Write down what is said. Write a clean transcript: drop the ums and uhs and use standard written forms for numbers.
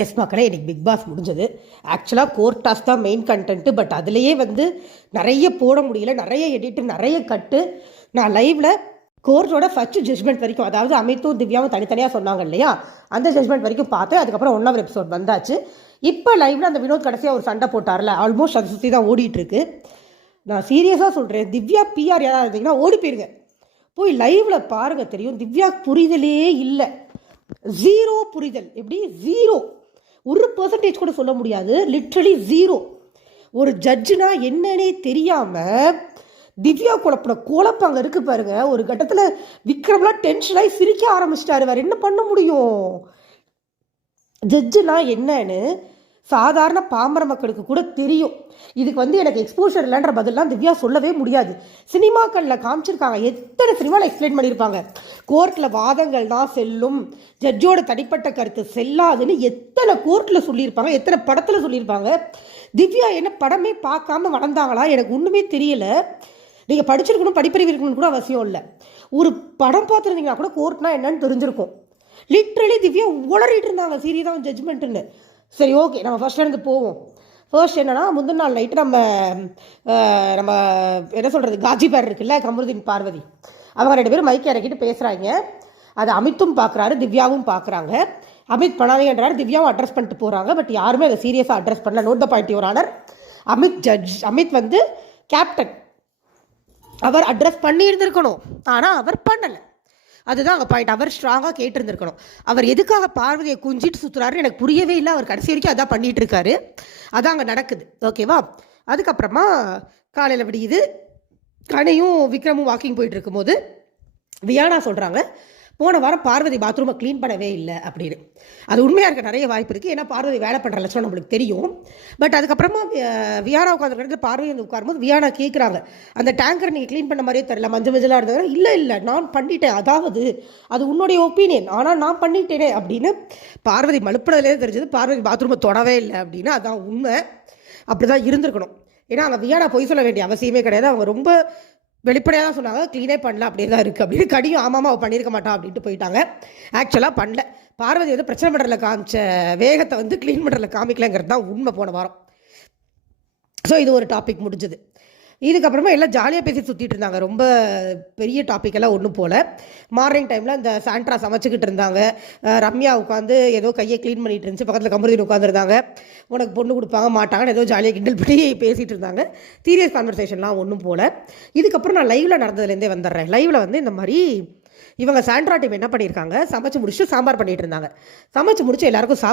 S மக்களே, இன்னைக்கு big pass முடிஞ்சது. ஆக்சுவலாக கோர்ட் டாஸ் தான் மெயின் கண்டென்ட்டு. பட் அதுலேயே வந்து நிறைய போட முடியல, நிறைய எடிட்டு, நிறைய கட்டு. நான் லைவில் கோர்ட்டோட ஃபர்ஸ்ட் ஜட்மெண்ட் வரைக்கும், அதாவது அமித்தும் திவ்யாவும் தனித்தனியாக சொன்னாங்க இல்லையா, அந்த ஜட்மெண்ட் வரைக்கும் பார்த்தேன். அதுக்கப்புறம் 1 hour எபிசோட் வந்தாச்சு. இப்போ லைவில் அந்த வினோத் கடைசியாக ஒரு சண்டை போட்டார்ல, ஆல்மோஸ்ட் அதை சுற்றி தான் ஓடிட்டுருக்கு. நான் சீரியஸாக சொல்கிறேன், திவ்யா பிஆர் யாராவது இருந்தீங்கன்னா ஓடி போயிருங்க, போய் லைவில் பாருங்கள், தெரியும். திவ்யா புரிதலே இல்லை, ஜீரோ புரிதல். எப்படி ஜீரோ? 1% கூட சொல்ல முடியாது, லிட்ரலி ஜீரோ. ஒரு ஜட்ஜுனா என்னன்னே தெரியாமல் திவ்யா குழப்பம் அங்கே இருக்கு பாருங்க. ஒரு கட்டத்தில் விக்ரம்லாம் டென்ஷனாகி சிரிக்க ஆரம்பிச்சிட்டாரு. வேறு என்ன பண்ண முடியும்? ஜட்ஜுனா என்னன்னு சாதாரண பாமர மக்களுக்கு கூட தெரியும். இதுக்கு வந்து எனக்கு எக்ஸ்போஷர் இல்லைன்ற பதிலாம் திவ்யா சொல்லவே முடியாது. சினிமாக்களில் காமிச்சிருக்காங்க, எத்தனை சினிமாவில் எக்ஸ்பிளைன் பண்ணியிருப்பாங்க. கோர்ட்டில் வாதங்கள் தான் செல்லும், ஜட்ஜோட தனிப்பட்ட கருத்து செல்லாதுன்னு எத்தனை கோர்ட்டில் சொல்லியிருப்பாங்க, எத்தனை படத்தில் சொல்லியிருப்பாங்க. திவ்யா என்ன படமே பார்க்காம வளர்ந்தாங்களா? எனக்கு ஒன்றுமே தெரியல. நீங்கள் படிச்சிருக்கணும், படிப்பறிவு இருக்கணும்னு கூட அவசியம் இல்லை. ஒரு படம் பார்த்துருந்தீங்கன்னா கூட கோர்ட்னா என்னன்னு தெரிஞ்சிருக்கும். லிட்ரலி திவ்யா உளறிட்டு இருந்தாங்க சீரியஸாக ஜட்ஜ்மெண்ட்டுன்னு. சரி, ஓகே, நம்ம ஃபர்ஸ்ட்லேருந்து போவோம். ஃபர்ஸ்ட் என்னன்னா, முந்தின நாள் நைட்டு நம்ம என்ன சொல்கிறது, காஜி பேர் இருக்குல்ல, கமருதீன் பார்வதி, அவங்க 2 பேரும் மைக்கை இறக்கிட்டு பேசுகிறாங்க. அதை அமித்தும் பார்க்குறாரு, திவ்யாவும் பார்க்குறாங்க. அமித் பண்ணாதீங்கன்றாரு, திவ்யாவும் அட்ரஸ் பண்ணிட்டு போகிறாங்க. பட் யாருமே அதை சீரியஸாக அட்ரஸ் பண்ணல. Note the point your honour. Amit judge, Amit வந்து கேப்டன், அவர் அட்ரஸ் பண்ணியிருந்திருக்கணும், ஆனால் அவர் பண்ணலை. அதுதான் அங்கே பாயிண்ட். அவர் ஸ்ட்ராங்காக கேட்டிருந்துருக்கணும். அவர் எதுக்காக பார்வதியை குஞ்சிட்டு சுற்றுறாரு எனக்கு புரியவே இல்லை. அவர் கடைசி வரைக்கும் அதான் பண்ணிகிட்டு இருக்காரு. அதான் அங்கே நடக்குது. ஓகேவா? அதுக்கப்புறமா காலையில் விடியுது. கனையும் விக்ரமும் வாக்கிங் போயிட்டு இருக்கும்போது வியானா சொல்கிறாங்க, போன வாரம் பார்வதி பாத்ரூமை க்ளீன் பண்ணவே இல்லை அப்படின்னு. அது உண்மையாக இருக்க நிறைய வாய்ப்பு இருக்குது. ஏன்னா பார்வதி வேலை பண்ணுற லட்சணம் நம்மளுக்கு தெரியும். பட் அதுக்கப்புறமா வியானா உட்காந்துருக்கிறது, பார்வதி வந்து உட்காரும்போது வியானா கேட்குறாங்க, அந்த டேங்கரை நீங்கள் க்ளீன் பண்ண மாதிரியே தெரியல, மஞ்சள் மஞ்சளாக இருந்தது. இல்லை நான் பண்ணிட்டேன், அதாவது அது உன்னுடைய ஒப்பீனியன், ஆனால் நான் பண்ணிட்டேனே அப்படின்னு பார்வதி மலுப்பினதுலேயே தெரிஞ்சது. பார்வதி பாத்ரூமை தொடவே இல்லை அப்படின்னு. அதான் உண்மை. அப்படி தான் இருந்திருக்கணும். ஏன்னா அங்கே வியானா பொய் சொல்ல வேண்டிய அவசியமே கிடையாது. அவங்க ரொம்ப வெளிப்படையாக தான் சொன்னாங்க, க்ளீனே பண்ணல, அப்படியே தான் இருக்குது அப்படின்னு. கடியும் ஆமாம் அவள் பண்ணியிருக்க மாட்டான் அப்படின்ட்டு போயிட்டாங்க. ஆக்சுவலாக பண்ணல. பார்வதி வந்து பிரச்சனை பண்ணுறதுல காமிச்ச வேகத்தை வந்து க்ளீன் பண்ணுறதுல காமிக்கலங்கிறது தான் உண்மை போன வாரம். ஸோ இது ஒரு டாபிக் முடிஞ்சது. இதுக்கப்புறமா எல்லாம் ஜாலியாக பேசி சுற்றிட்டு இருந்தாங்க. ரொம்ப பெரிய டாப்பிக்கெல்லாம் ஒன்றும் போல். மார்னிங் டைமில் இந்த சாண்ட்ரா சமைச்சிக்கிட்டு இருந்தாங்க. ரம்யா உட்காந்து ஏதோ கையை க்ளீன் பண்ணிட்டு இருந்துச்சு. பக்கத்தில் கமருதீன் உட்காந்துருந்தாங்க. உனக்கு பொண்ணு கொடுப்பாங்க மாட்டாங்கன்னு ஏதோ ஜாலியாக கிண்டல் பண்ணி பேசிகிட்டு இருந்தாங்க. சீரியஸ் கான்வர்சேஷன்லாம் ஒன்றும் போல். இதுக்கப்புறம் நான் லைவில் நடந்ததுலேருந்தே வந்துடுறேன். லைவில் வந்து இந்த மாதிரி இவங்க சாண்ட்ரா டீம் என்ன பண்ணியிருக்காங்க, சமைச்சு முடிச்சுட்டு சாம்பார் பண்ணிகிட்டு இருந்தாங்க. சமைச்சு முடிச்சு எல்லாருக்கும்